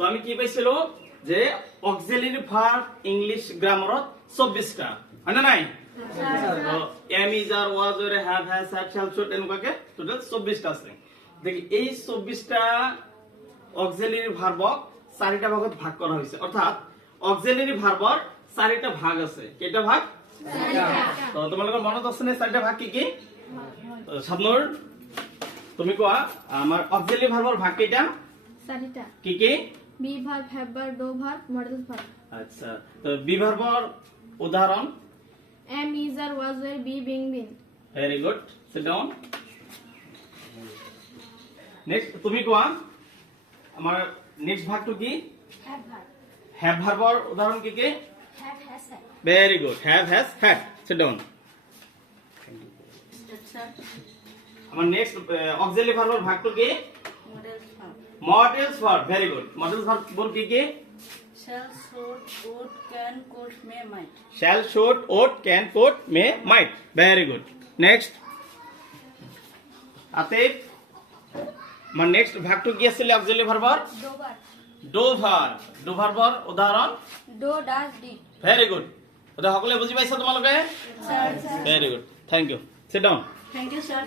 তো আমি কি পাইছিলো যে অক্সিলারি ভার্ব ইংলিশ গ্রামারত 24টা হয় না নাই তো এম ইজ আর ওয়াজ ওরে have has had shall should এনেকুৱাকে টোটাল 24টা আছে দেখি এই 24টা অক্সিলারি ভার্বক চাৰিটা ভাগত ভাগ কৰা হৈছে অৰ্থাৎ অক্সিলারি ভার্বৰ চাৰিটা ভাগ আছে কেইটা ভাগ তো তোমালোকৰ মনত আছে নে চাৰিটা ভাগ কি কি সাবনুৰ তুমি কোৱা আমাৰ অক্সিলারি ভার্বৰ ভাগ কেইটা চাৰিটা কি কি be verb have verb do verb modal verb আচ্ছা তো বি ভার্বৰ উদাহৰণ am is are was were be being been very good sit down next তুমি কোৱা আমাৰ নেক্সট ভাগটো কি হ্যাভ ভার্ব হ্যাভ ভার্বৰ উদাহৰণ কি কি have has had very good have has had sit down আমার নেক্সট অক্সিলারি ভার্বৰ ভাগটো কি modals verb very good modals verb বোৰ কি কি Shall, should, would, can, could, may, might. shall should ought can could may might very good next Atif আমার next ভাগটো কি আছিল অক্সিলারি ভার্বৰ ডু ভার্ব ডু ভাৰ্বৰ উদাহৰণ Do, does, did. Very good এটা সকলে বুজি পাইছা তোমালোকে Sir. Very good thank you sit down Thank you, sir.